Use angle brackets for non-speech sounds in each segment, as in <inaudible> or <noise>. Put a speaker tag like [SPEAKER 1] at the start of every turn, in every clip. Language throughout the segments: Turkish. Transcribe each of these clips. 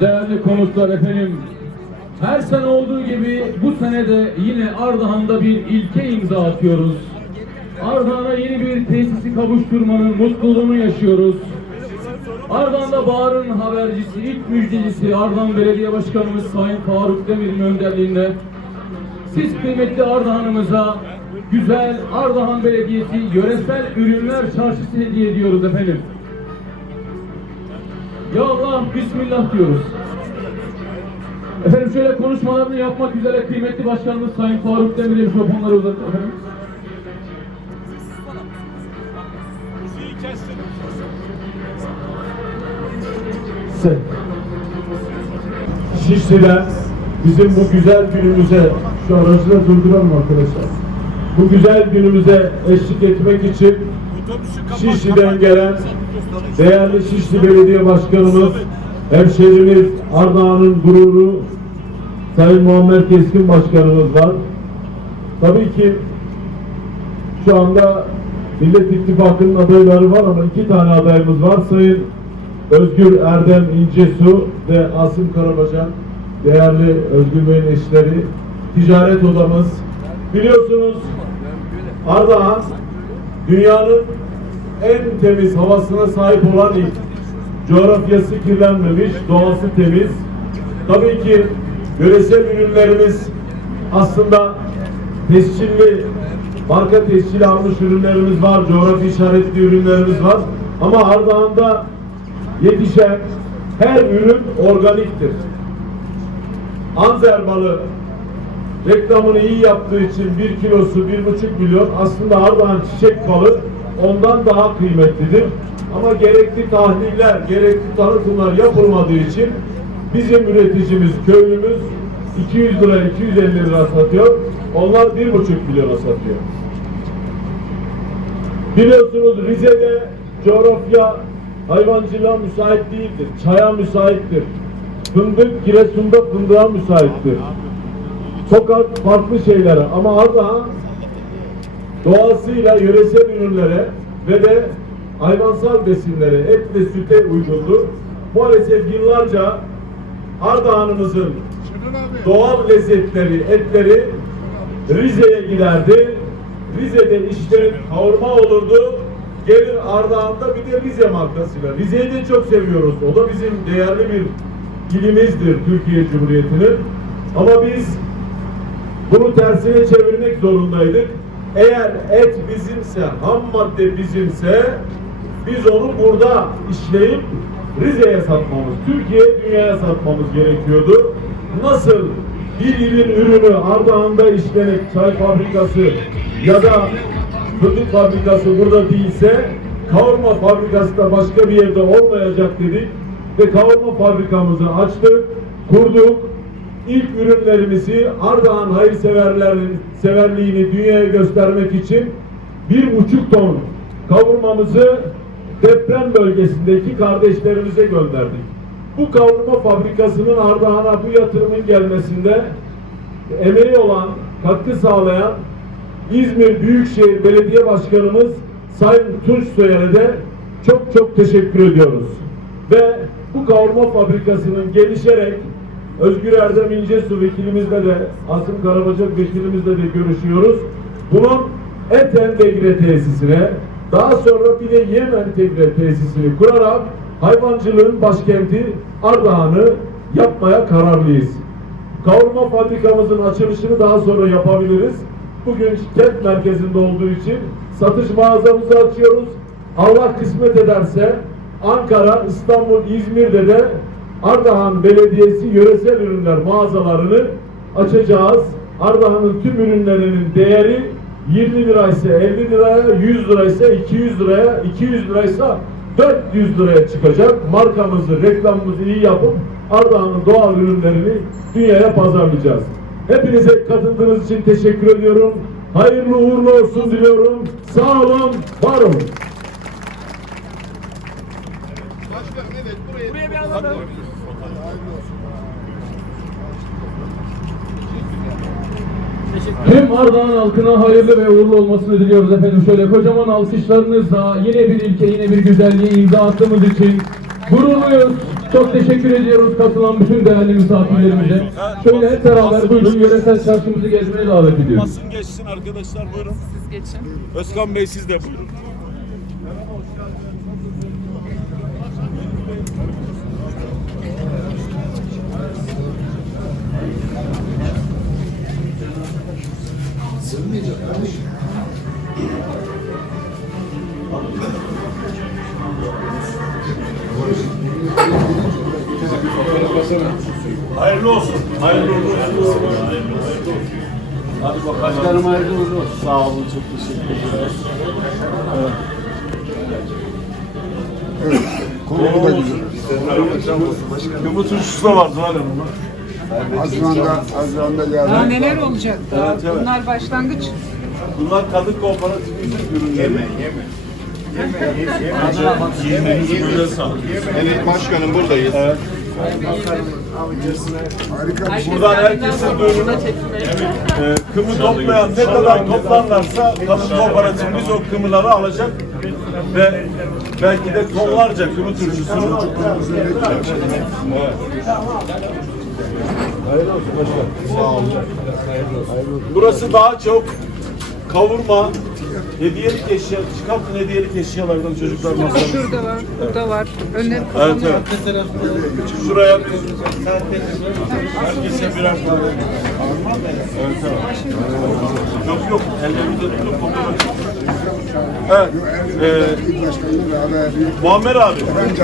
[SPEAKER 1] değerli konuklar efendim. Her sene olduğu gibi bu sene de yine Ardahan'da bir ilke imza atıyoruz. Ardahan'a yeni bir tesisi kavuşturmanın mutluluğunu yaşıyoruz. Ardahan'da Bahar'ın habercisi, ilk müjdecisi Ardahan Belediye Başkanımız Sayın Faruk Demir'in önderliğinde siz kıymetli Ardahan'ımıza güzel Ardahan Belediyesi yöresel ürünler çarşısı hediye ediyoruz efendim. Ya Allah Bismillah diyoruz. Efendim şöyle konuşmalarını yapmak üzere kıymetli başkanımız Sayın Faruk Demir'e mikrofonları uzatın efendim.
[SPEAKER 2] Sen. Şişli'den bizim bu güzel günümüze şu aracı da durduralım arkadaşlar. Bu güzel günümüze eşlik etmek için Şişli'den gelen değerli Şişli Belediye Başkanımız, hemşehrimiz Ardahan'ın gururu Sayın Muammer Keskin Başkanımız var. Tabii ki şu anda Millet İttifakı'nın adayları var ama iki tane adayımız var. Sayın Özgür Erdem İncesu ve Asım Karabacan değerli Özgür Bey'in eşleri ticaret odamız biliyorsunuz Ardahan dünyanın en temiz havasına sahip olan il. Coğrafyası kirlenmemiş, doğası temiz. Tabii ki yöresel ürünlerimiz aslında tescilli, marka tescili almış ürünlerimiz var, coğrafi işaretli ürünlerimiz var. Ama Ardahan'da yetişen her ürün organiktir. Anzer balı reklamını iyi yaptığı için bir kilosu bir buçuk milyon aslında Ardahan çiçek balı ondan daha kıymetlidir. Ama gerekli tahliller, gerekli tanıtımlar yapılmadığı için bizim üreticimiz, köylümüz 200 lira, 250 lira satıyor. Onlar bir buçuk milyona satıyor. Biliyorsunuz Rize'de coğrafya hayvancılığa müsait değildir. Çaya müsaittir. Fındık Giresun'da fındığa müsaittir. Fakat farklı şeylere ama Ardahan doğasıyla yöresel ürünlere ve de hayvansal besinlere, et ve süte uygundur. Maalesef yıllarca Ardahan'ımızın doğal lezzetleri, etleri Rize'ye giderdi. Rize'de işlerin kavurma olurdu. Gelir Ardahan'da bir de Rize markasıyla. Rize'yi de çok seviyoruz. O da bizim değerli bir ilimizdir Türkiye Cumhuriyeti'nin. Ama biz bunu tersine çevirmek zorundaydık. Eğer et bizimse, ham madde bizimse biz onu burada işleyip Rize'ye satmamız, Türkiye dünyaya satmamız gerekiyordu. Nasıl bir ilin ürünü Ardahan'da işlenip çay fabrikası ya da fındık fabrikası burada değilse kavurma fabrikası da başka bir yerde olmayacak dedik ve kavurma fabrikamızı açtık, kurduk. İlk ürünlerimizi Ardahan hayırseverlerin severliğini dünyaya göstermek için bir buçuk ton kavurmamızı deprem bölgesindeki kardeşlerimize gönderdik. Bu kavurma fabrikasının Ardahan'a bu yatırımın gelmesinde emeği olan, katkı sağlayan İzmir Büyükşehir Belediye Başkanımız Sayın Tunç Soyer'e de çok çok teşekkür ediyoruz. Ve bu kavurma fabrikasının gelişerek Özgür Erdem İncesu vekilimizle de Asım Karabacak vekilimizle de görüşüyoruz. Bunun et entegre tesisine daha sonra bir de yem entegre tesisini kurarak hayvancılığın başkenti Ardahan'ı yapmaya kararlıyız. Kavurma fabrikamızın açılışını daha sonra yapabiliriz. Bugün kent merkezinde olduğu için satış mağazamızı açıyoruz. Allah kısmet ederse Ankara, İstanbul, İzmir'de de Ardahan Belediyesi yöresel ürünler mağazalarını açacağız. Ardahan'ın tüm ürünlerinin değeri 20 liraysa 50 liraya, 100 liraysa 200 liraya, 200 liraysa 400 liraya çıkacak. Markamızı, reklamımızı iyi yapıp Ardahan'ın doğal ürünlerini dünyaya pazarlayacağız. Hepinize katıldığınız için teşekkür ediyorum. Hayırlı uğurlu olsun diliyorum. Sağ olun, var olun.
[SPEAKER 3] Başkanım evet buraya, buraya bir alalım.
[SPEAKER 1] Tüm Ardahan halkına hayırlı ve uğurlu olmasını diliyoruz efendim. Şöyle kocaman alkışlarınızla yine bir ilke, yine bir güzelliğe imza attığımız için gururluyuz. Çok teşekkür ediyoruz katılan bütün değerli misafirlerimize. Şöyle hep beraber buyurun yöresel çarşımızı gezmeye davet ediyoruz.
[SPEAKER 2] Basın geçsin arkadaşlar buyurun.
[SPEAKER 4] Siz geçin.
[SPEAKER 2] Özkan Bey siz de buyurun. Hayırlı olsun. Hayırlı uğurlu olsun. Hadi bakalım.
[SPEAKER 5] Başkanım hayırlı olsun. Sağ olun, çok teşekkür ederiz.
[SPEAKER 6] Konu da güzel.
[SPEAKER 2] Yumurta turşusu da vardı var ya bunlar.
[SPEAKER 6] Haziran'da, Haziran'da
[SPEAKER 4] Daha
[SPEAKER 6] geldi.
[SPEAKER 4] neler olacak daha?
[SPEAKER 2] Evet, evet.
[SPEAKER 4] Bunlar başlangıç.
[SPEAKER 2] Bunlar kadın kooperatifinin ürünleri. Yeme, yeme.
[SPEAKER 3] Evet başkanım buradayız.
[SPEAKER 2] Evet.
[SPEAKER 6] Harika bir şey.
[SPEAKER 2] Buradan herkesin duyurunu e, kımı toplayan ne kadar toplarlarsa kadın kooperatifimiz o kımıları alacak ve belki de tonlarca kımı turşusunu Evet. Hayırlı olsun başkan. Sağ olun. Burası daha çok kavurma, hediyelik eşya, çıkartın hediyelik eşyalardan çocuklar masamız.
[SPEAKER 4] Şurada var, burada var. Önleri
[SPEAKER 2] Evet
[SPEAKER 4] kapanıyor.
[SPEAKER 2] evet. Şuraya herkese birer tane. Evet evet. Yok yok. Ellerimizde tutup. Evet. Ee,
[SPEAKER 6] bir
[SPEAKER 2] Muammer abi.
[SPEAKER 6] ben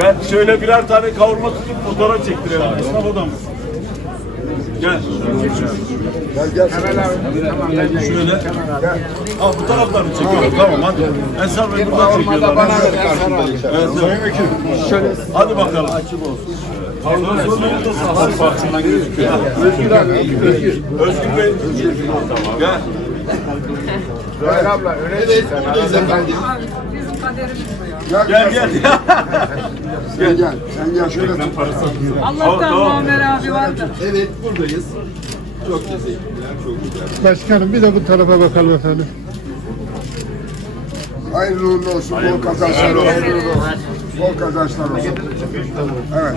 [SPEAKER 2] Ben şöyle birer tane kavurma tutup fotoğraf çektirelim. Esnaf odam. Gel.
[SPEAKER 6] Gel gel. Hemen abi.
[SPEAKER 2] Şöyle. Al bu taraflarını çekiyorum. Tamam hadi. Ensar Bey buradan çekiyorlar. Evet, evet. Hadi bakalım. Özgür abi. Özgür Bey. Gel.
[SPEAKER 6] Hayır abla öyle değil.
[SPEAKER 3] Buradayız efendim.
[SPEAKER 4] Ya.
[SPEAKER 6] Gel
[SPEAKER 2] Gel
[SPEAKER 6] gel.
[SPEAKER 2] gel. <laughs>
[SPEAKER 6] Sen gel. Sen gel şöyle tut.
[SPEAKER 4] Allah'tan. Muammer abi vardı.
[SPEAKER 3] Evet buradayız. Çok teşekkürler. Çok güzel.
[SPEAKER 7] Başkanım bir de bu tarafa bakalım efendim.
[SPEAKER 6] Hayırlı uğurlu olsun. Bol kazançlar olsun. Bol kazançlar olsun. Evet.